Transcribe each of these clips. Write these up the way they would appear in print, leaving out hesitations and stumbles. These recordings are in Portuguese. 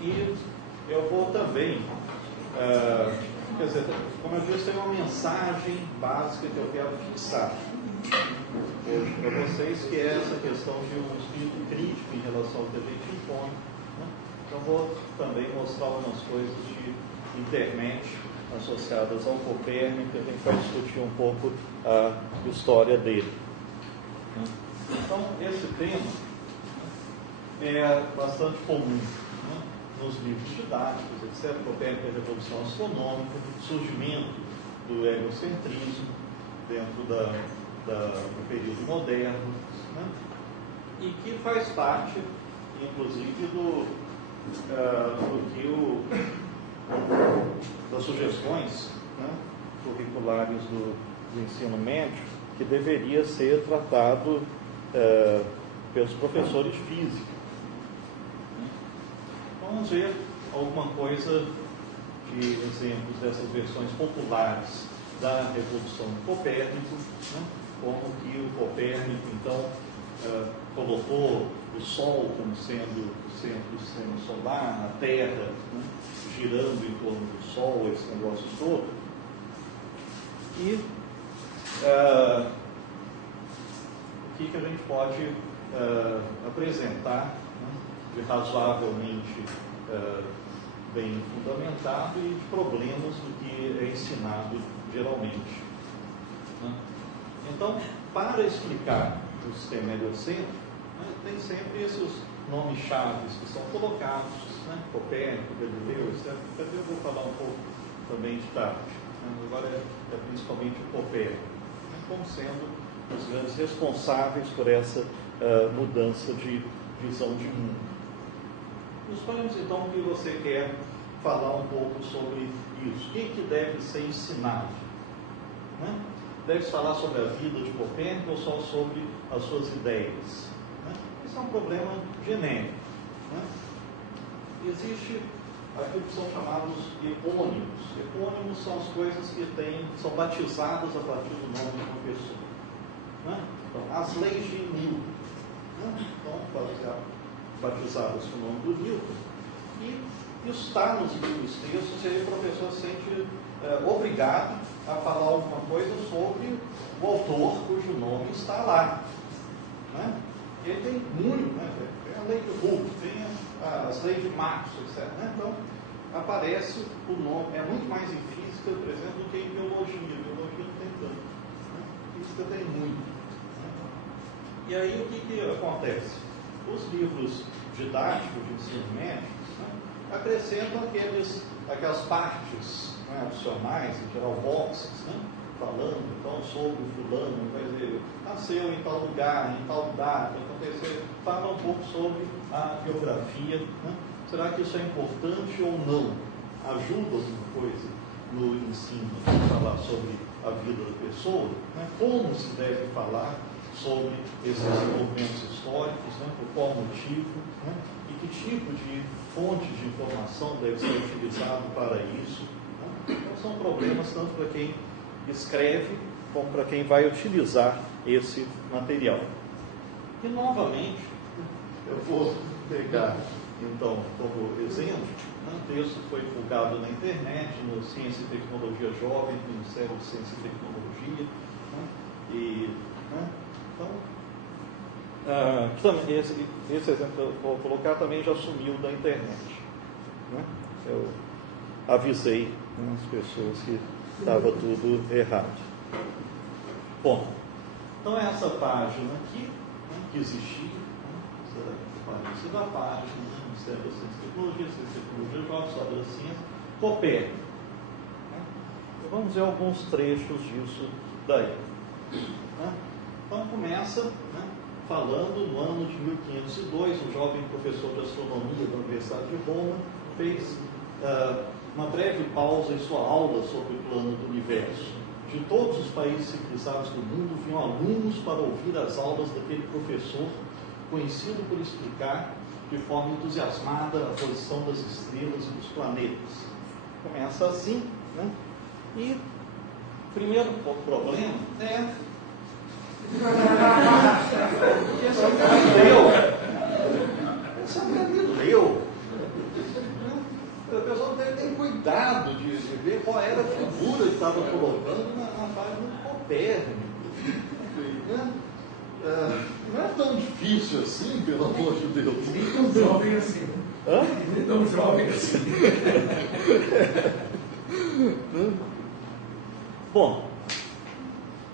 E eu vou também, quer dizer, como eu disse, tem uma mensagem básica que eu quero fixar hoje para vocês, que é essa questão de um espírito crítico em relação ao que a gente impõe, né? Então vou também mostrar algumas coisas de internet associadas ao Copérnico, que a gente vai discutir um pouco a história dele. Então, esse tema é bastante comum, né, nos livros didáticos, etc. Copérnico é a Revolução Astronômica, surgimento do heliocentrismo dentro do período moderno, né, e que faz parte, inclusive, das sugestões, né, curriculares do ensino médio, que deveria ser tratado pelos professores de física. Vamos ver alguma coisa de exemplos dessas versões populares da Revolução de Copérnico, né? Como que o Copérnico, então, colocou o Sol como sendo o centro do sistema solar, a Terra, né, girando em torno do Sol, esse negócio todo. E o que a gente pode apresentar, né, de razoavelmente bem fundamentado e de problemas do que é ensinado geralmente, né? Então, para explicar o sistema heliocêntrico, né, tem sempre esses nomes-chave que são colocados, né, Copérnico, Galileu, etc. Eu vou falar um pouco também de tarde, né, agora é principalmente o Copérnico, né, como sendo os grandes responsáveis por essa mudança de visão de mundo. Suponhamos então que você quer falar um pouco sobre isso. O que deve ser ensinado? Né? Deve falar sobre a vida de Copérnico ou só sobre as suas ideias? Né? Isso é um problema genérico. Né? Existe aquilo que são chamados epônimos. Epônimos são as coisas que são batizadas a partir do nome de uma pessoa. Né? Então, as leis de Newton. Né? Então, batizadas com o nome do Newton. E isso está nos livros textos, e aí o professor se sente obrigado a falar alguma coisa sobre o autor cujo nome está lá. Né? E ele tem muito, né? Tem a lei de Hooke, tem as leis de Marx, etc. Né? Então, aparece o nome, é muito mais em física, por exemplo, do que em biologia. Biologia não tem tanto. Né? Física tem muito. Né? E aí o que acontece? Os livros didáticos de ensino médio, né, acrescentam aquelas partes, né, adicionais, em geral boxes, né, falando então sobre o fulano, quer dizer, nasceu em tal lugar, em tal data, aconteceu, fala um pouco sobre a biografia. Né? Será que isso é importante ou não? Ajuda alguma coisa no ensino a falar sobre a vida da pessoa? Né? Como se deve falar sobre esses desenvolvimentos históricos, né, por qual motivo, né, e que tipo de fonte de informação deve ser utilizado para isso. Né? Então, são problemas tanto para quem escreve, como para quem vai utilizar esse material. E, novamente, eu vou pegar, então, como exemplo, né, um texto que foi divulgado na internet, no Ciência e Tecnologia Jovem, no Ministério de Ciência e Tecnologia, né, então, esse exemplo que eu vou colocar também já sumiu da internet. Né? Eu avisei, né, as pessoas que estava tudo errado. Bom, então essa página aqui, né, que existia, essa da página, né, Ministério da Ciência e Tecnologia, Ciência e Tecnologia Jovem, História da Ciência, Copérnico. Né? Então, vamos ver alguns trechos disso daí. Né? Então começa, né, falando no ano de 1502, um jovem professor de astronomia da Universidade de Roma fez uma breve pausa em sua aula sobre o plano do universo. De todos os países civilizados do mundo vinham alunos para ouvir as aulas daquele professor, conhecido por explicar de forma entusiasmada a posição das estrelas e dos planetas. Começa assim, né? E o primeiro problema é esse é um Galileu. cuidado de ver qual era a figura que estava colocando na página do Copérnico. Né? Não é tão difícil assim, pelo amor de Deus. Nem tão jovem assim. Hã? Nem tão jovem assim. Bom,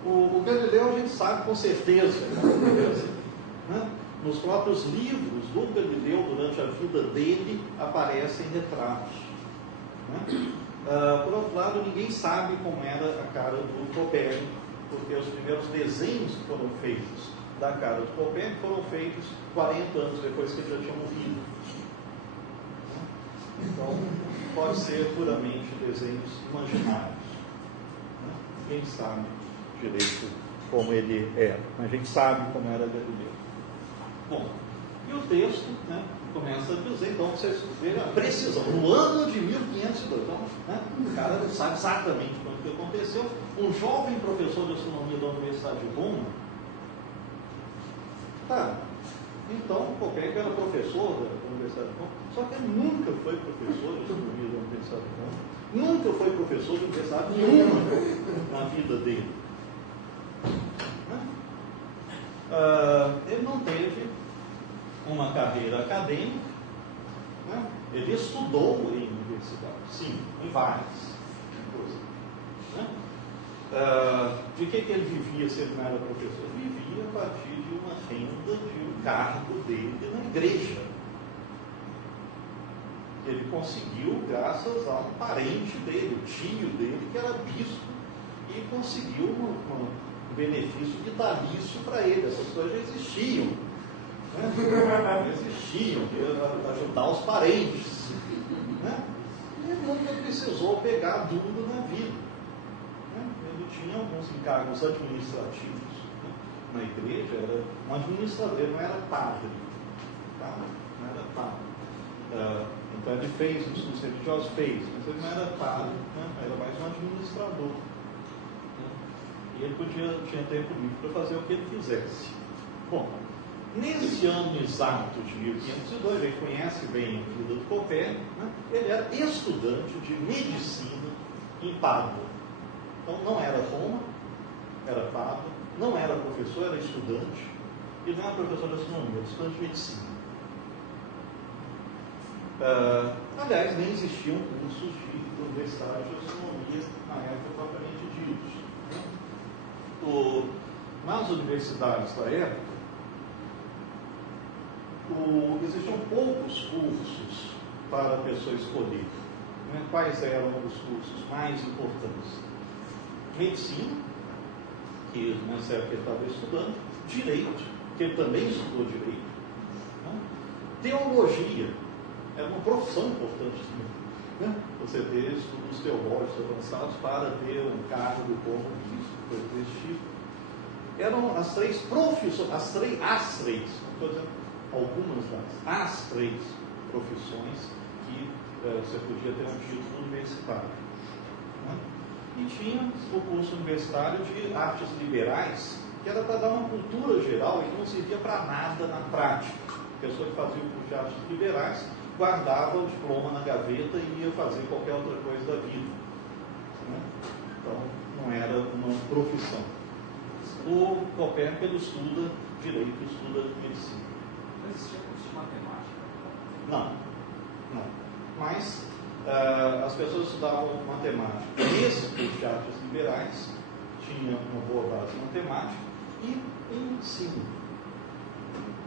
o Galileu a gente sabe com certeza, né? Nos próprios livros do Galileu, durante a vida dele, aparecem retratos. Né? Por outro lado, ninguém sabe como era a cara do Copérnico, porque os primeiros desenhos que foram feitos da cara do Copérnico foram feitos 40 anos depois que ele já tinha morrido. Então, pode ser puramente desenhos imaginários. Né? Ninguém sabe direito como ele era, mas a gente sabe como era Galileu. Bom, e o texto, né, começa a dizer, então vocês vejam a precisão, no ano de 1502, então, né, o cara não sabe exatamente quando que aconteceu, um jovem professor de astronomia da Universidade de Roma, tá, então Copérnico era professor da Universidade de Roma, só que ele nunca foi professor de astronomia da Universidade de Roma, nunca foi professor de universidade nenhuma na vida dele. Ele não teve uma carreira acadêmica, né? Ele estudou em universidade, sim, em várias coisas. Né? De que ele vivia se ele não era professor? Ele vivia a partir de uma renda, de um cargo dele na igreja. Ele conseguiu graças a um parente dele, o tio dele, que era bispo, e conseguiu um benefício vitalício para ele. Essas coisas já existiam. Né? Existiam, ajudar os parentes. Né? E ele nunca precisou pegar duro na vida. Né? Ele tinha alguns encargos administrativos, né? Na igreja, era um administrador, ele não era padre. Tá? Não era padre. Então ele fez os estudos religiosos, mas ele não era padre, né? Era mais um administrador. Né? E ele tinha tempo livre para fazer o que ele quisesse. Bom, nesse ano exato de 1502, ele conhece bem a vida do Copérnico, né? Ele era estudante de medicina em Pádua. Então não era Roma, era Pádua, não era professor, era estudante, e não era professor de astronomia, era estudante de medicina. Aliás, nem existiam cursos de universidade de astronomia na época propriamente ditos. Né? Nas universidades da época, existiam poucos cursos para a pessoa escolher. Né? Quais eram os cursos mais importantes? Medicina, que nessa época ele estava estudando, direito, que ele também estudou direito, né? Teologia, era uma profissão importante, né? Você ter estudos teológicos avançados para ter um cargo como bispo, coisa desse tipo. Eram as três profissões, as três, não estou dizendo algumas as três profissões que você podia ter um título universitário. Né? E tinha o curso universitário de artes liberais, que era para dar uma cultura geral e que não servia para nada na prática. A pessoa que fazia o curso de artes liberais guardava o diploma na gaveta e ia fazer qualquer outra coisa da vida. Né? Então, não era uma profissão. O Copérnico ele estuda direito, estuda medicina. Não existia curso de matemática? Não. Mas as pessoas estudavam matemática. Nesse curso de artes liberais tinha uma boa base em matemática e em medicina.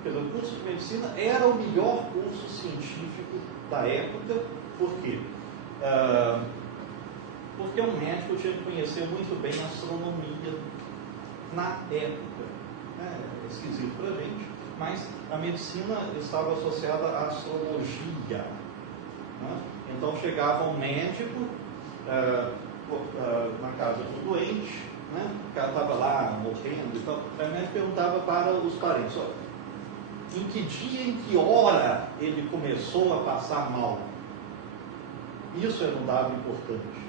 Quer dizer, o curso de medicina era o melhor curso científico da época. Por quê? Porque um médico tinha que conhecer muito bem a astronomia na época. É esquisito para a gente, mas a medicina estava associada à astrologia. Né? Então chegava um médico na casa do doente, né? O cara estava lá morrendo e tal, o médico perguntava para os parentes: olha, em que dia, em que hora ele começou a passar mal? Isso era um dado importante.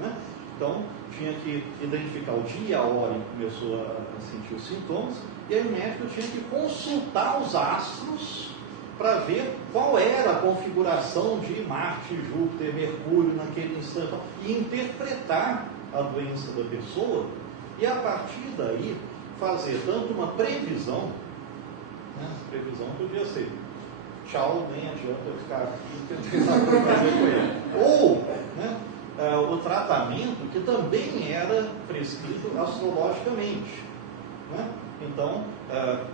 Né? Então, tinha que identificar o dia e a hora em que começou a sentir os sintomas, e aí o médico tinha que consultar os astros para ver qual era a configuração de Marte, Júpiter, Mercúrio naquele instante, e interpretar a doença da pessoa, e a partir daí fazer tanto uma previsão, né? Previsão podia ser tchau, nem adianta eu ficar aqui tentando fazer com ele. Ou, né, o tratamento que também era prescrito astrologicamente. Né? Então,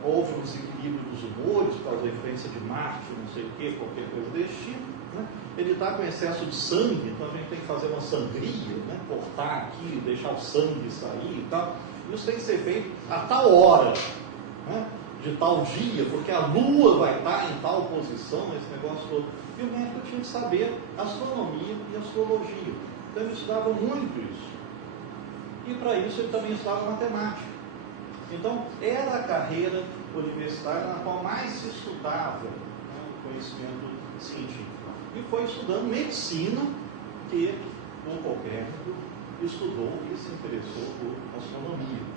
houve um desequilíbrio dos humores por causa da influência de Marte, não sei o que, qualquer coisa desse tipo. Né? Ele está com excesso de sangue, então a gente tem que fazer uma sangria, né? Cortar aqui, deixar o sangue sair e tal. Isso tem que ser feito a tal hora, né? De tal dia, porque a Lua vai estar em tal posição, esse negócio todo. E o médico tinha que saber astronomia e astrologia. Então ele estudava muito isso. E para isso ele também estudava matemática. Então era a carreira universitária na qual mais se estudava, né, o conhecimento científico. E foi estudando medicina que o Copérnico estudou e se interessou por astronomia.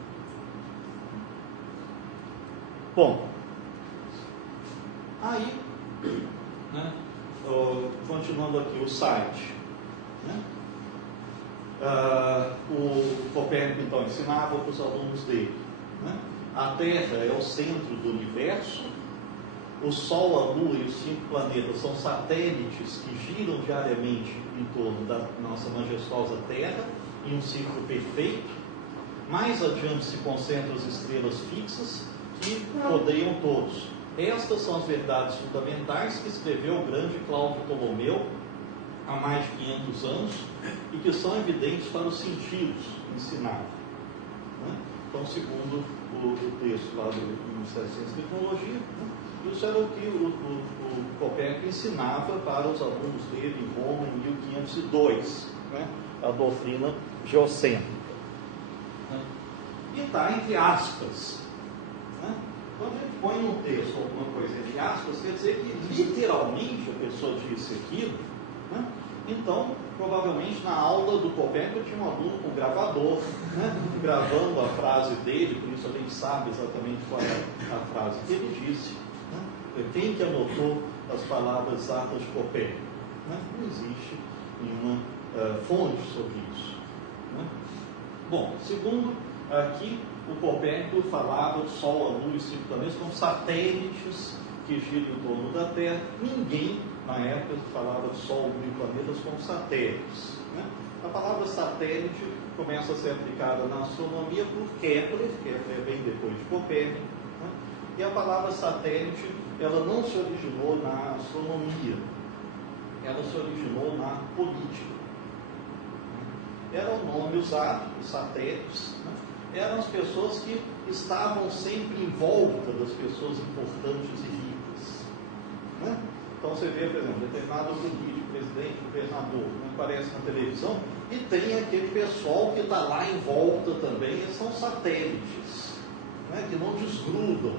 Bom, aí, né, continuando aqui o site, né, o Copérnico então ensinava para os alunos dele, né, a Terra é o centro do universo, o Sol, a Lua e os 5 planetas são satélites que giram diariamente em torno da nossa majestosa Terra, em um círculo perfeito. Mais adiante se concentram as estrelas fixas, que rodeiam todos. Estas são as verdades fundamentais que escreveu o grande Cláudio Ptolomeu há mais de 500 anos e que são evidentes para os sentidos, ensinava. Né? Então, segundo o texto lá do Ministério da Ciência e Tecnologia, né? Isso era o que o Copérnico ensinava para os alunos dele em Roma em 1502, né? A doutrina geocêntrica. Né? E está entre aspas. Né? Quando a gente põe num texto alguma coisa entre aspas, quer dizer que literalmente a pessoa disse aquilo. Né? Então, provavelmente na aula do Copérnico tinha um aluno com gravador, né? Gravando a frase dele, por isso a gente sabe exatamente qual é a frase que ele disse. Né? Quem que anotou as palavras exatas de Copérnico? Né? Não existe nenhuma fonte sobre isso. Né? Bom, segundo aqui, o Copérnico falava do Sol, a Lua e os 5 planetas como satélites que giram em torno da Terra. Ninguém, na época, falava de Sol, Lua e planetas como satélites. Né? A palavra satélite começa a ser aplicada na astronomia por Kepler, Kepler é bem depois de Copérnico. Né? E a palavra satélite, ela não se originou na astronomia, ela se originou na política. Era o nome usado, os satélites, né? Eram as pessoas que estavam sempre em volta das pessoas importantes e ricas. Né? Então você vê, por exemplo, determinado político, presidente, governador, né, aparece na televisão e tem aquele pessoal que está lá em volta também, eles são satélites, né, que não desgrudam.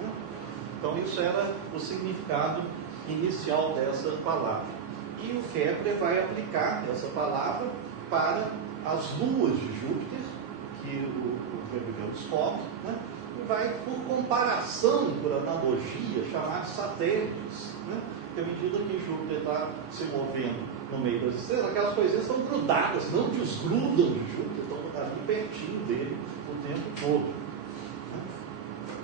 Né? Então isso era o significado inicial dessa palavra. E o Kepler vai aplicar essa palavra para as luas de Júpiter, que o Galileu descobre, né? E vai, por comparação, por analogia, chamar de satélites, né? Porque à medida que Júpiter está se movendo no meio das estrelas, aquelas coisinhas estão grudadas, não desgrudam de Júpiter, estão ali pertinho dele o tempo todo. Né?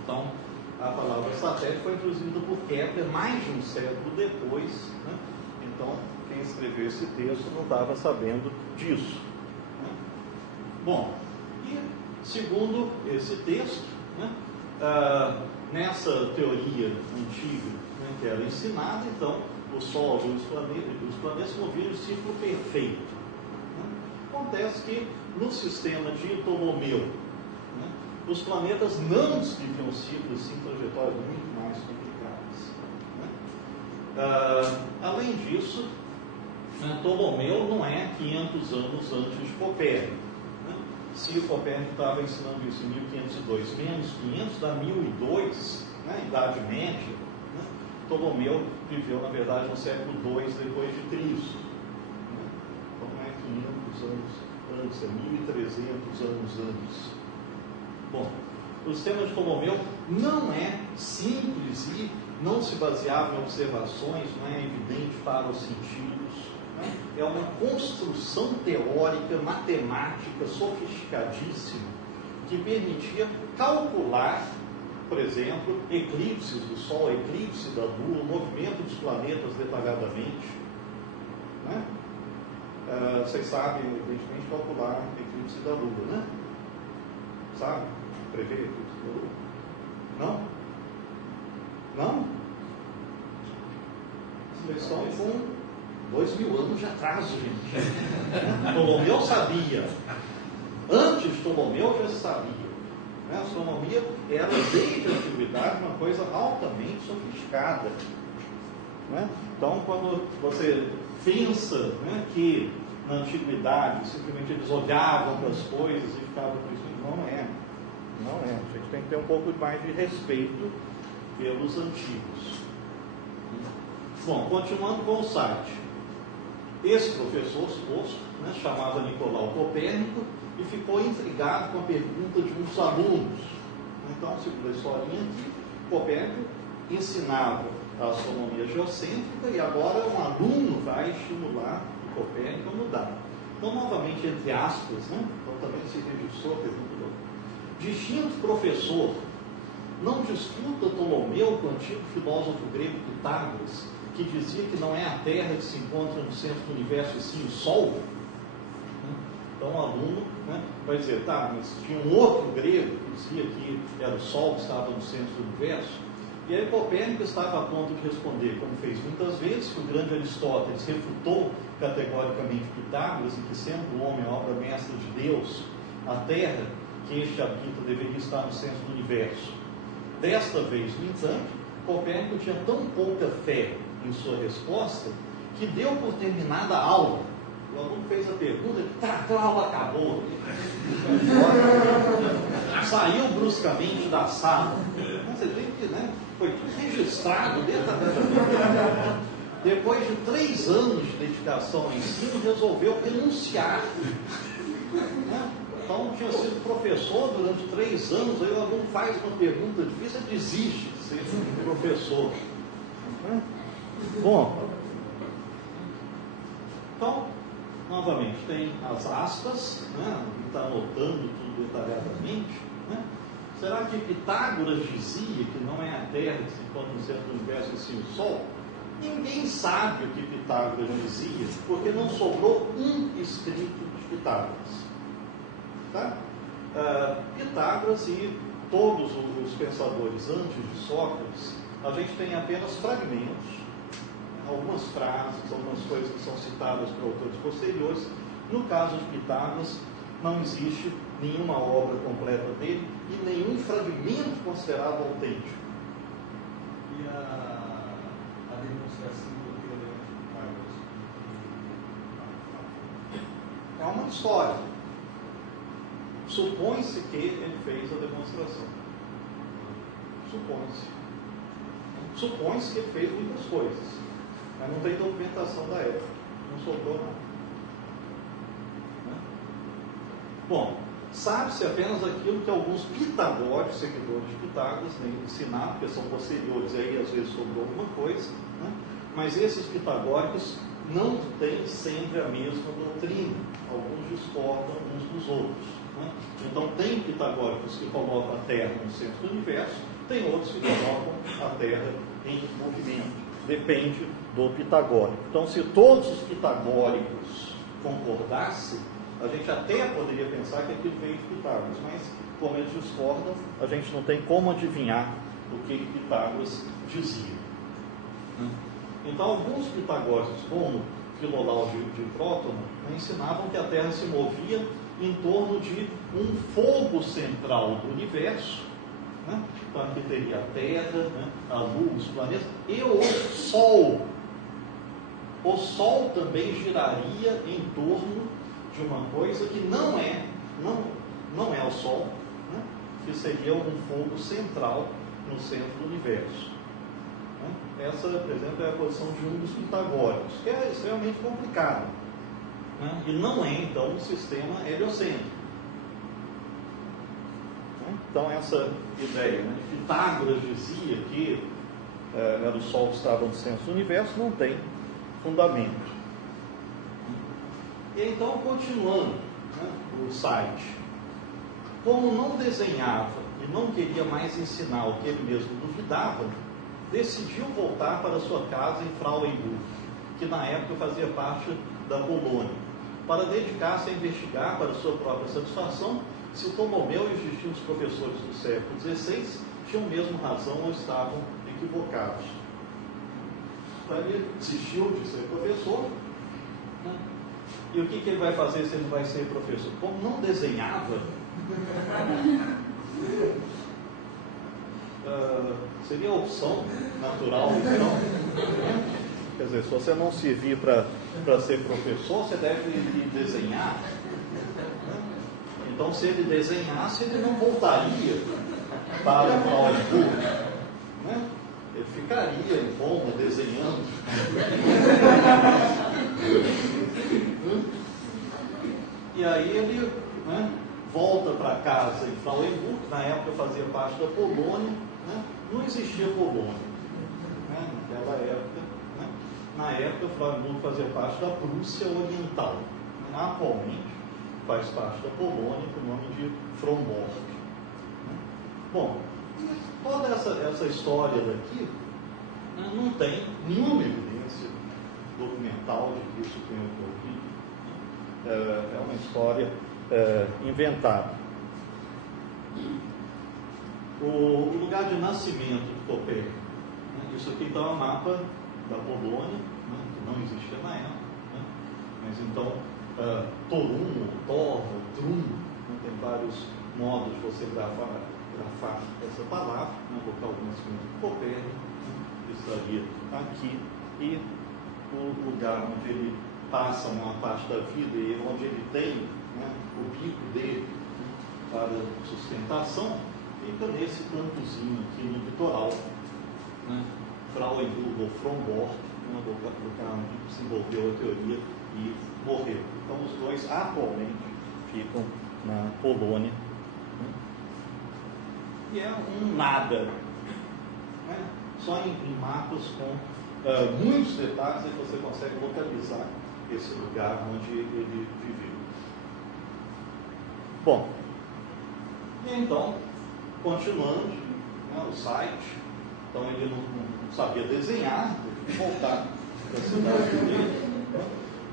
Então, a palavra satélite foi introduzida por Kepler mais de um século depois. Né? Então, quem escreveu esse texto não estava sabendo disso. Né? Bom, e segundo esse texto, né, nessa teoria antiga, né, que era ensinada, então, o Sol e os planetas moviam o ciclo perfeito. Né? Acontece que no sistema de Ptolomeu, né, os planetas não descreviam ciclos, sim, trajetórias muito mais complicadas. Né? Além disso, Ptolomeu não é 500 anos antes de Copérnico. Se o Copérnico estava ensinando isso em 1502 menos 500, dá 1002, né, Idade Média. Né? Ptolomeu viveu, na verdade, no século II depois de Cristo. Né? Então não é 500 anos antes, é 1300 anos antes. Bom, o sistema de Ptolomeu não é simples e não se baseava em observações, não é evidente para os sentidos. Né? É uma construção teórica, matemática, sofisticadíssima, que permitia calcular, por exemplo, eclipses do Sol, eclipse da Lua, o movimento dos planetas detalhadamente. Né? Vocês sabem, evidentemente, calcular eclipse da Lua, né? Sabe? Prever eclipse da Lua? Não? Não? Vocês estão com 2000 anos de atraso, gente. Ptolomeu sabia. Antes de Ptolomeu já sabia. A astronomia era, desde a antiguidade, uma coisa altamente sofisticada. Né? Então, quando você pensa, né, que na antiguidade simplesmente eles olhavam para as coisas e ficavam com isso, não é. Não é. A gente tem que ter um pouco mais de respeito pelos antigos. Bom, continuando com o site. Esse professor suposto, né, chamava Nicolau Copérnico e ficou intrigado com a pergunta de uns alunos. Então, segundo a historinha aqui, Copérnico ensinava a astronomia geocêntrica e agora um aluno vai estimular o Copérnico a mudar. Então, novamente, entre aspas, né, então também se registrou a pergunta do distinto professor, não disputa Ptolomeu com o antigo filósofo grego Pitágoras, que dizia que não é a Terra que se encontra no centro do universo, e sim o Sol? Então o aluno, né, vai dizer, tá, mas tinha um outro grego que dizia que era o Sol que estava no centro do universo. E aí Copérnico estava a ponto de responder, como fez muitas vezes, que o grande Aristóteles refutou categoricamente Pitágoras, e que sendo o homem a obra mestra de Deus, a Terra que este habita deveria estar no centro do universo. Desta vez, no entanto, Copérnico tinha tão pouca fé em sua resposta que deu por terminada a aula. O aluno fez a pergunta, a aula acabou. Saiu bruscamente da sala. Você tem que, né? Foi tudo registrado detalhadamente. Depois de 3 anos de dedicação ao ensino, resolveu renunciar. Né? Então, tinha sido professor durante 3 anos, aí o aluno faz uma pergunta difícil e desiste de ser professor. Bom, então, novamente, tem as aspas, né? Está anotando tudo detalhadamente. Né? Será que Pitágoras dizia que não é a Terra que se encontra no centro do universo e sim o Sol? Ninguém sabe o que Pitágoras dizia, porque não sobrou um escrito de Pitágoras. Tá? Pitágoras e todos os pensadores antes de Sócrates, a gente tem apenas fragmentos, algumas frases, algumas coisas que são citadas por autores posteriores. No caso de Pitágoras, não existe nenhuma obra completa dele e nenhum fragmento considerado autêntico. E a demonstração do teorema de Pitágoras? É uma história. Supõe-se que ele fez a demonstração. Supõe-se. Supõe-se que ele fez muitas coisas, mas não tem documentação da época. Não sobrou nada. Né? Bom, sabe-se apenas aquilo que alguns pitagóricos, seguidores de Pitágoras, ensinaram, porque são posteriores, e aí às vezes sobrou alguma coisa, né? Mas esses pitagóricos não têm sempre a mesma doutrina. Alguns discordam uns dos outros. Né? Então, tem pitagóricos que colocam a Terra no centro do universo, tem outros que colocam a Terra em movimento. Depende do pitagórico. Então, se todos os pitagóricos concordassem, a gente até poderia pensar que aquilo veio de Pitágoras, mas como eles discordam, a gente não tem como adivinhar o que Pitágoras dizia. Então, alguns pitagóricos, como Filolau de Prótono, ensinavam que a Terra se movia em torno de um fogo central do universo, né? Então aqui teria a Terra, né? A Lua, os planetas e o Sol. O Sol também giraria em torno de uma coisa que não é o Sol, né? Que seria um fogo central no centro do universo. Né? Essa, por exemplo, é a posição de um dos pitagóricos, que é extremamente complicada. Né? E não é, então, um sistema heliocêntrico. Né? Então, essa ideia, né? Pitágoras dizia que era o Sol que estava no centro do universo, não tem fundamento. E então, continuando, né, o site, como não desenhava e não queria mais ensinar o que ele mesmo duvidava, decidiu voltar para sua casa em Frauenburg, que na época fazia parte da Polônia, para dedicar-se a investigar para sua própria satisfação se Ptolomeu e os distintos professores do século XVI tinham mesmo razão ou estavam equivocados. Então, ele desistiu de ser professor, né? E o que ele vai fazer se ele não vai ser professor? Como não desenhava, seria a opção natural, então. Quer dizer, se você não servir para ser professor, você deve ir desenhar. Então, se ele desenhasse, ele não voltaria para o Frauenburg, né? Ele ficaria em Roma desenhando. E aí ele, né, volta para casa em Frauenburg, na época fazia parte da Polônia, né? Não existia Polônia, né, naquela época, né? Na época Frauenburg fazia parte da Prússia Oriental, atualmente faz parte da Polônia com o nome de Frombork. Bom, toda essa história daqui, né, não tem nenhuma evidência documental de que isso tenha ocorrido. É uma história inventada. O lugar de nascimento de Copérnico, né, isso aqui então é um mapa da Polônia, né, que não existia na época, né, mas então Torum, Torva, Trum, né, tem vários modos de você grafar essa palavra, né, local de nascimento de Copérnico, né, estaria aqui, e o lugar onde ele passa uma parte da vida e onde ele tem, né, o bico dele, né, para sustentação, fica nesse cantozinho aqui no litoral, né, Frauenburg ou Frombork, né, o lugar onde desenvolveu a teoria e morreu. Então os dois atualmente ficam na Polônia, né, e é um nada, né, só em mapas com muitos detalhes é que você consegue localizar esse lugar onde ele viveu. Bom, e então, continuando, né, o site, então ele não sabia desenhar, teve que voltar para a cidade dele.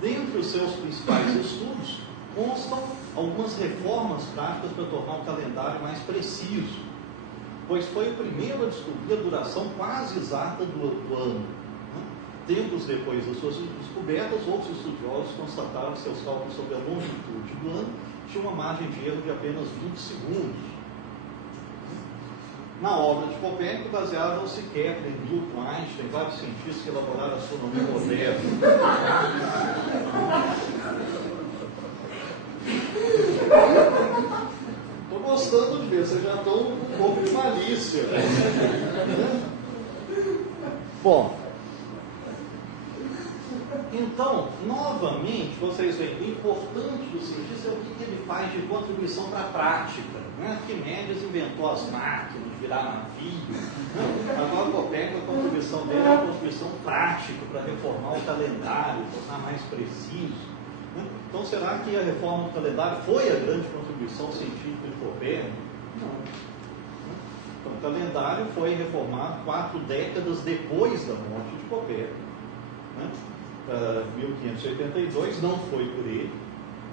Dentre os seus principais estudos, constam algumas reformas práticas para tornar o calendário mais preciso, pois foi o primeiro a descobrir a duração quase exata do ano. Tempos depois das suas descobertas, outros estudiosos constataram que seus cálculos sobre a longitude do ano tinham uma margem de erro de apenas 20 segundos. Na obra de Copérnico, basearam-se Kepler, Newton, Einstein, vários cientistas que elaboraram a astronomia moderna. Estou gostando de ver, vocês já estão com um pouco de malícia. Bom, então, novamente, vocês veem, o importante do cientista é o que ele faz de contribuição para a prática. Né? Arquimedes inventou as máquinas, virar navio. Né? Agora, Copérnico, a contribuição dele é uma contribuição prática para reformar o calendário, tornar mais preciso. Né? Então, será que a reforma do calendário foi a grande contribuição científica de Copérnico? Não. Então, o calendário foi reformado 4 décadas depois da morte de Copérnico. Né? 1582, não foi por ele,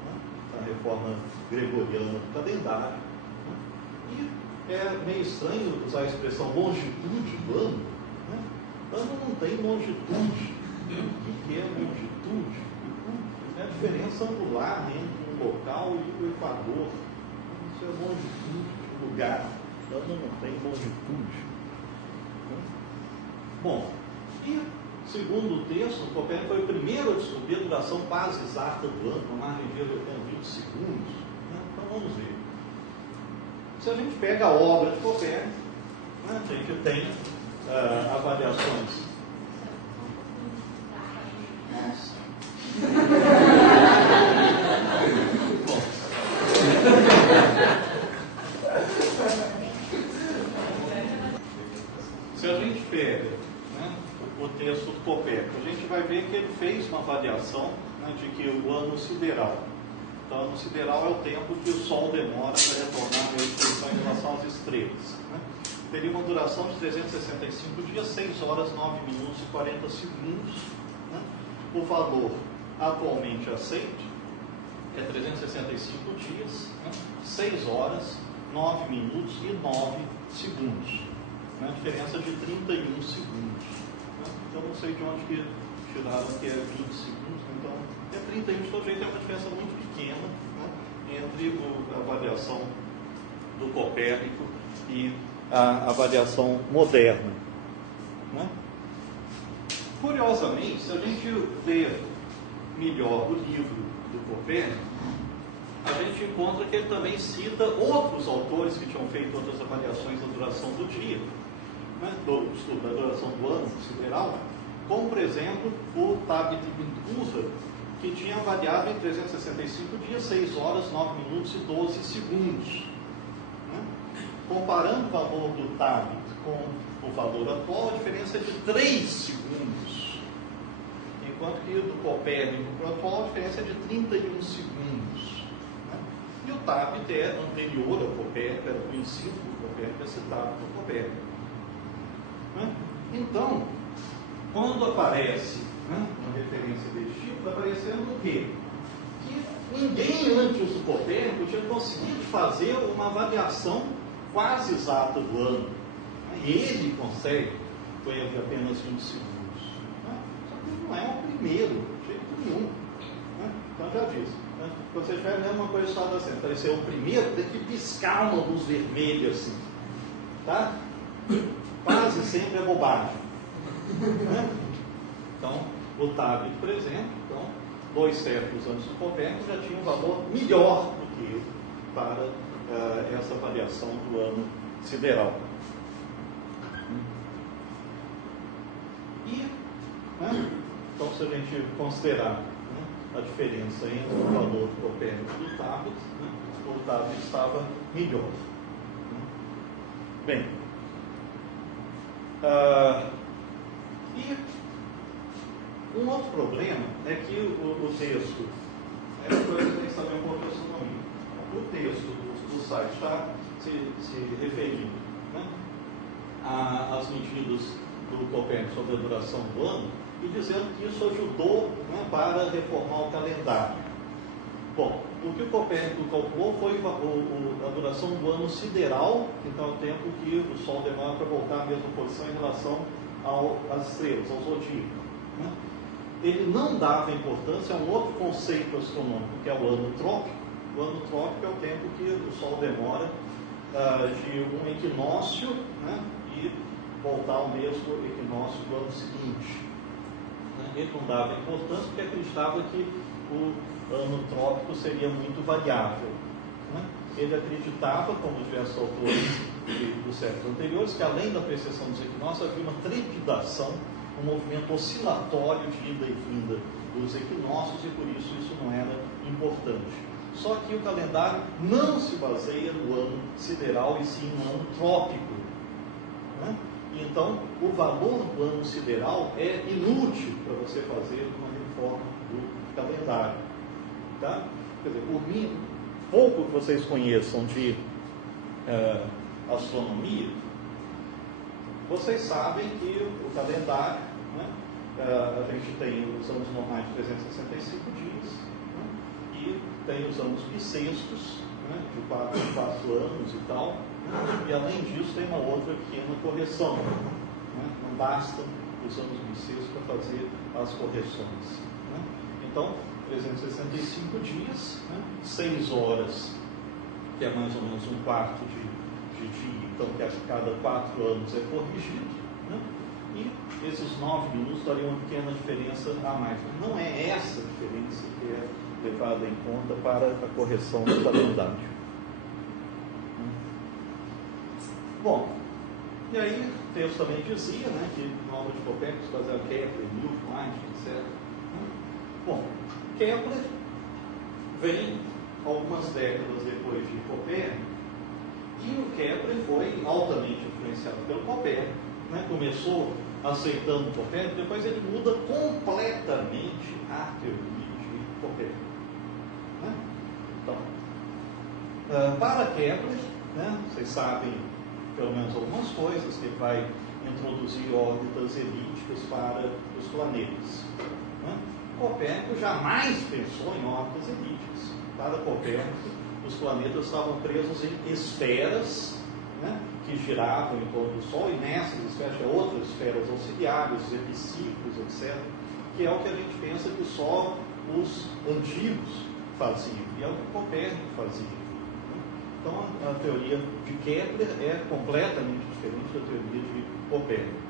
né, a reforma gregoriana do calendário, né, e é meio estranho usar a expressão longitude do ano, né, ano não tem longitude. O que é longitude? É a diferença angular entre um local e o Equador. Isso é longitude de lugar, ano não tem longitude. Bom, e segundo o texto, Copérnico foi o primeiro a descobrir a duração quase exata do ano, uma margem de erro de até 20 segundos. Né? Então vamos ver. Se a gente pega a obra de Copérnico, né, a gente tem avaliações. Nossa. Bom. Se a gente pega avaliação, né, de que o ano sideral. Então, o ano sideral é o tempo que o Sol demora para retornar à mesma posição em relação às estrelas. Né? Teria uma duração de 365 dias, 6 horas, 9 minutos e 40 segundos. Né? O valor atualmente aceito é 365 dias, né? 6 horas, 9 minutos e 9 segundos. Né? Diferença de 31 segundos. Né? Então, não sei de onde que tiraram que é 20 segundos. Então, é 31, de todo jeito, é uma diferença muito pequena, né? Entre a avaliação do Copérnico e a avaliação moderna. Né? Curiosamente, se a gente ler melhor o livro do Copérnico, a gente encontra que ele também cita outros autores que tinham feito outras avaliações da duração do dia, né? Da duração do ano sideral, como, por exemplo, o Tabit Ibn Qutb, que tinha avaliado em 365 dias, 6 horas, 9 minutos e 12 segundos. Né? Comparando o valor do Tabit com o valor atual, a diferença é de 3 segundos. Enquanto que do Copérnico para o atual, a diferença é de 31 segundos. Né? E o Tabit é anterior ao Copérnico, era conhecido do Copérnico, é citado por Copérnico. Né? Então, quando aparece, né, uma referência desse tipo, está aparecendo o quê? Que ninguém antes do Copérnico tinha conseguido fazer uma avaliação quase exata do ano. Né? Ele consegue, foi apenas 20 segundos. Né? Só que não é o primeiro, de jeito nenhum. Né? Então já disse. Né? Quando você estiver lendo uma coisa só assim, aparecer o primeiro, tem que piscar uma luz vermelha assim. Tá? Quase sempre é bobagem. Né? Então, o Tabit, por exemplo, então, 2 séculos antes do Copérnico, já tinha um valor melhor do que ele para essa avaliação do ano sideral. E, né, então, se a gente considerar, né, a diferença entre o valor do Copérnico e do Tabit, né, o Tabit estava melhor. Bem, e um outro problema é que o texto, é uma coisa que tem que saber um pouco de astronomia. O texto do site está se referindo, né, às medidas do Copérnico sobre a duração do ano e dizendo que isso ajudou, né, para reformar o calendário. Bom, o que o Copérnico calculou foi a duração do ano sideral, então é o tempo que o Sol demora para voltar à mesma posição em relação às estrelas, ao zodíaco. Né? Ele não dava importância a um outro conceito astronômico, que é o ano trópico. O ano trópico é o tempo que o Sol demora de um equinócio, né, e voltar ao mesmo equinócio do ano seguinte. Né? Ele não dava importância porque acreditava que o ano trópico seria muito variável. Né? Ele acreditava, como diversos autores dos séculos anteriores, que além da precessão dos equinócios havia uma trepidação, um movimento oscilatório de ida e vinda dos equinócios, e por isso não era importante. Só que o calendário não se baseia no ano sideral e sim no ano trópico. Né? E então, o valor do ano sideral é inútil para você fazer uma reforma do calendário. Tá? Quer dizer, por mim, pouco que vocês conheçam de astronomia, vocês sabem que o calendário, né, a gente tem os anos normais de 365 dias, né, e tem os anos bissextos, né, de 4 anos e tal, né, e além disso tem uma outra pequena correção. Né, não basta os anos bissextos para fazer as correções. Né. Então, 365 dias, né, 6 horas, que é mais ou menos um quarto de dia, então que a cada 4 anos é corrigido, né, e esses 9 minutos dariam uma pequena diferença a mais. Não é essa diferença que é levada em conta para a correção do calendário. Bom, e aí Deus também dizia, né, que na obra de Copérnico se baseava Kepler, Newton, Einstein, etc. Bom, Kepler vem algumas décadas depois de Copérnico, e o Kepler foi altamente influenciado pelo Copérnico, né? Começou aceitando Copérnico, depois ele muda completamente a teoria de Copérnico. Né? Então, para Kepler, né, vocês sabem pelo menos algumas coisas, que ele vai introduzir órbitas elípticas para os planetas. Né? Copérnico jamais pensou em órbitas elípticas. Para Copérnico, os planetas estavam presos em esferas, né, que giravam em torno do Sol, e nessas esferas tinha outras esferas auxiliares, os epiciclos, etc., que é o que a gente pensa que só os antigos faziam, e é o que Copérnico fazia. Então, a teoria de Kepler é completamente diferente da teoria de Copérnico.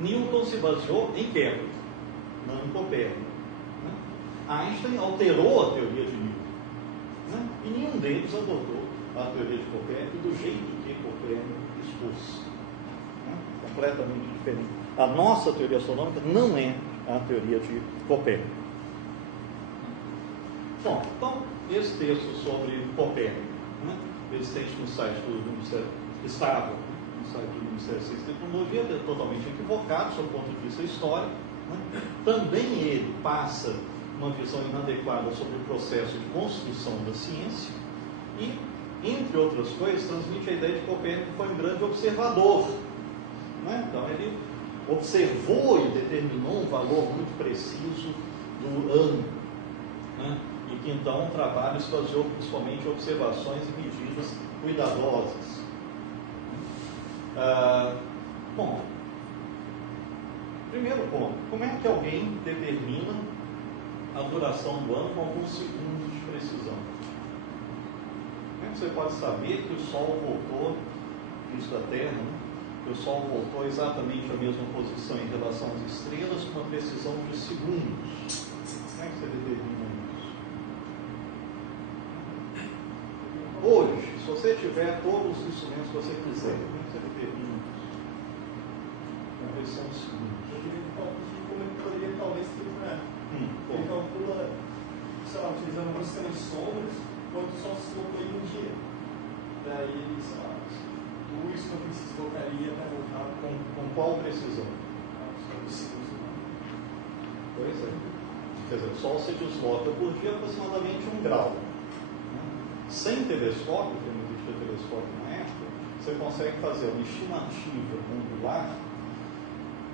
Newton se baseou em Kepler, não em Copérnico. Né? Einstein alterou a teoria de Newton. Né? E nenhum deles adotou a teoria de Copérnico do jeito que Copérnico expôs. Né? Completamente diferente. A nossa teoria astronômica não é a teoria de Copérnico. Bom, então, esse texto sobre Copérnico, né, existente no site do Ministério, estava no site do Ministério da Ciência e Tecnologia, é totalmente equivocado, sob o ponto de vista histórico. Né? Também ele passa uma visão inadequada sobre o processo de construção da ciência e, entre outras coisas, transmite a ideia de que Copérnico foi um grande observador. Né? Então, ele observou e determinou um valor muito preciso do ano. Né? E que então o trabalho se baseou principalmente em observações e medidas cuidadosas. Bom, primeiro ponto, como é que alguém determina a duração do ano com alguns segundos de precisão? Como é que você pode saber que o Sol voltou, isso da Terra, né? Que o Sol voltou exatamente à mesma posição em relação às estrelas com uma precisão de segundos? Como é que você determina isso? Hoje, se você tiver todos os instrumentos que você quiser, como é que você determina isso? Uma precisão de segundos. Como ele poderia talvez filtrar. Ele calcula, sei lá, utilizando alguns sistemas de sombras, quanto o Sol se deslocou em um dia. Daí, sei lá, luz quanto ele se deslocaria para voltar com qual precisão? Pois é. Quer dizer, o Sol se desloca por dia aproximadamente 1 grau. Sem telescópio, porque não existia telescópio na época, você consegue fazer uma estimativa angular,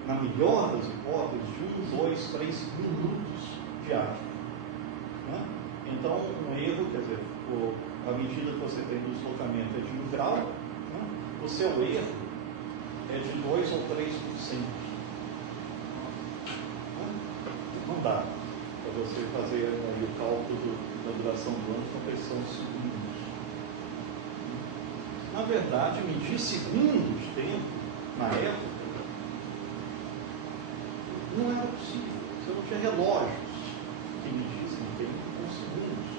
na melhor das hipóteses, de 1, 2, 3 minutos diários. Né? Então, um erro, quer dizer, a medida que você tem do deslocamento é de 1 grau, né? O seu erro é de 2 ou 3%. Não dá para você fazer aí o cálculo da duração do ano com precisão de segundos. Na verdade, medir segundos de tempo, na época, não era possível. Você não tinha relógios que medissem o tempo com segundos.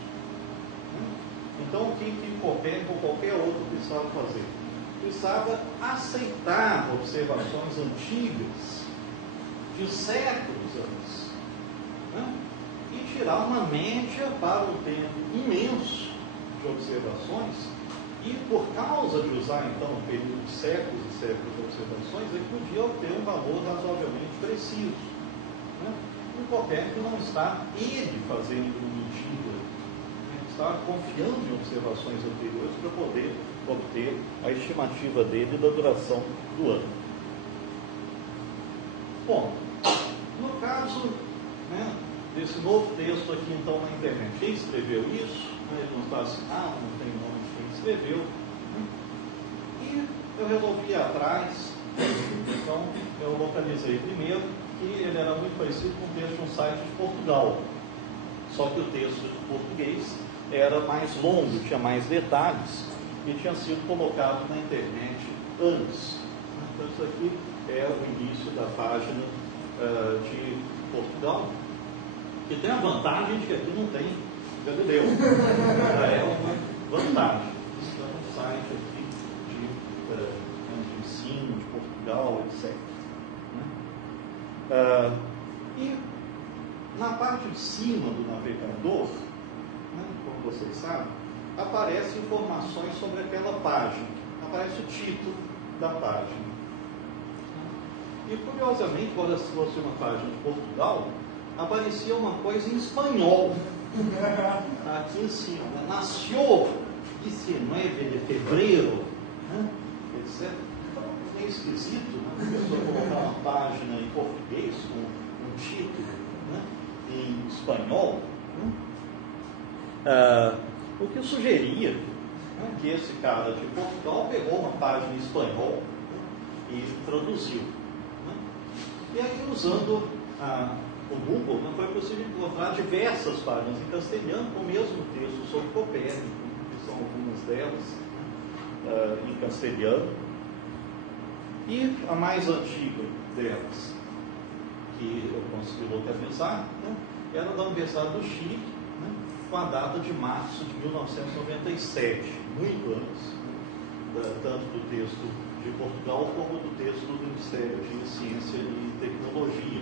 Então, o que Copérnico ou qualquer outro precisava fazer? Precisava aceitar observações antigas, de séculos antes, né? E tirar uma média para um tempo imenso de observações, e por causa de usar então um período de séculos e séculos de observações, ele podia obter um valor razoavelmente preciso. Né? O Copérnico não está ele fazendo medida, ele está confiando em observações anteriores para poder obter a estimativa dele da duração do ano. Bom, no caso, né, desse novo texto aqui então na internet, quem escreveu isso? Ele não está assinado, não tem nome de quem escreveu. Né? E eu resolvi ir atrás, então eu localizei primeiro que ele era muito parecido com o texto de um site de Portugal. Só que o texto de português era mais longo, tinha mais detalhes e tinha sido colocado na internet antes. Então isso aqui é o início da página de Portugal, que tem a vantagem de que aqui não tem Galileu. É uma vantagem. Isso é um site aqui de ensino de Portugal, etc. E na parte de cima do navegador, né, como vocês sabem, aparecem informações sobre aquela página. Aparece o título da página. E curiosamente, quando se fosse uma página de Portugal, aparecia uma coisa em espanhol. Aqui em cima, né? Nasceu 19 de fevereiro, né? Etc. Então, é meio esquisito, né? A pessoa colocar uma página em português com um título, né? Em espanhol, né? O que sugeria, né, que esse cara de Portugal pegou uma página em espanhol, né, e traduziu. Né? E aí, usando o Google, né, foi possível encontrar diversas páginas em castelhano com o mesmo texto sobre Copérnico, que são algumas delas, né, em castelhano. E a mais antiga delas, que eu consegui localizar, né, era da Universidade do Chile, né, com a data de março de 1997, muito antes, né, tanto do texto de Portugal como do texto do Ministério de Ciência e Tecnologia.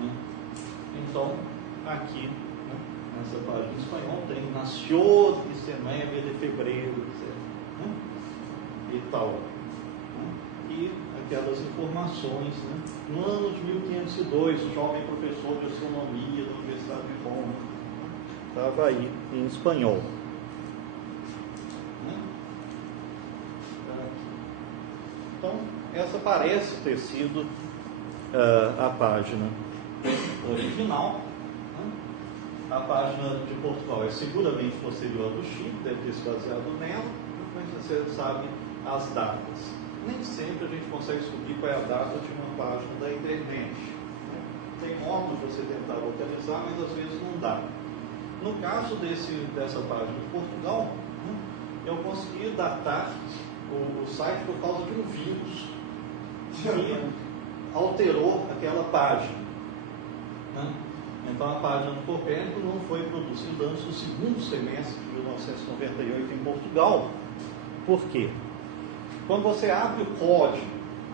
Né. Então, aqui, né, nessa página em espanhol, tem Nasceu 19 de fevereiro, etc. Né, e tal. Né, e aquelas informações, né, no ano de 1502, o jovem professor de astronomia da Universidade de Roma, estava aí em espanhol. Né? Então, essa parece ter sido a página original. Né? A página de Portugal é seguramente posterior do Chile, deve ter se baseado nela, mas você sabe as datas. Nem sempre a gente consegue descobrir qual é a data de uma página da internet. Né? Tem modo de você tentar localizar, mas às vezes não dá. No caso dessa página de Portugal, né, eu consegui datar o site por causa de um vírus que alterou aquela página. Né? Então a página do Copérnico não foi produzida antes do segundo semestre de 1998 em Portugal. Por quê? Quando você abre o código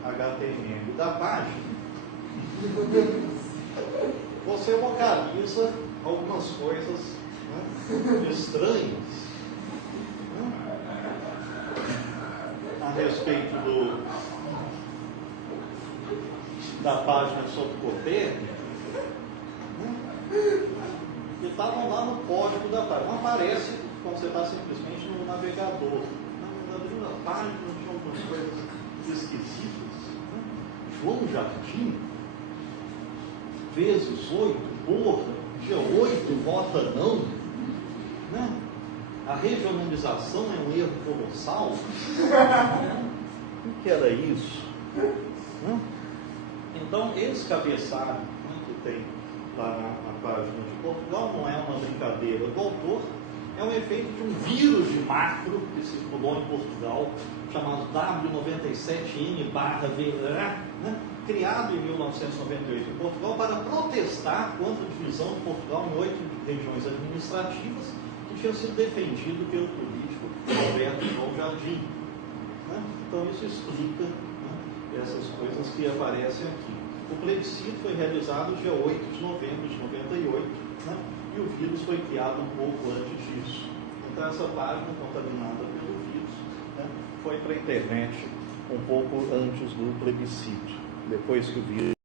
HTML da página, você localiza algumas coisas, né, estranhas, né, a respeito da página sobre Copérnico, né, que estavam lá no código da página. Não aparece quando você está simplesmente no navegador. Abrindo a página, tinha algumas coisas esquisitas. Né? João Jardim, vezes 8, porra, dia 8, vota não. Né? A regionalização é um erro colossal. O que era isso? Né? Então, esse cabeçalho, né, que tem lá na página de Portugal não é uma brincadeira do autor. É um efeito de um vírus de macro que circulou em Portugal, chamado W97N/V, né, criado em 1998 em Portugal para protestar contra a divisão de Portugal em 8 regiões administrativas que tinha sido defendido pelo político Roberto João Jardim. Né? Então isso explica, né, essas coisas que aparecem aqui. O plebiscito foi realizado dia 8 de novembro de 98, né? E o vírus foi criado um pouco antes disso. Então essa página contaminada pelo vírus, né, foi para a internet um pouco antes do plebiscito, depois que o vírus